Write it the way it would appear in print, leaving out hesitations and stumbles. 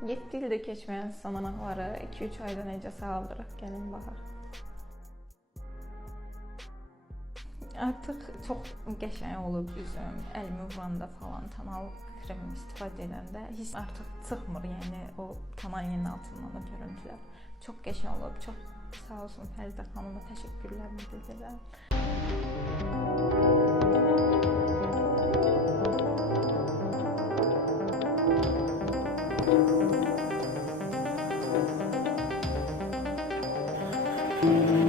7 ildə keçməyən samanaqları 2-3 ayda necə sağaldırıq? Gəlin baxaq. Artıq çox qəşəng olub üzüm, əlimi vuranda falan, tonal krem istifadə edəndə hiss artıq çıxmır, yəni o tonalinin altından da görüntülər. Çox qəşəng olub, çox sağ olsun Fəridə xanıma təşəkkürlərimi bildirirəm. Thank you.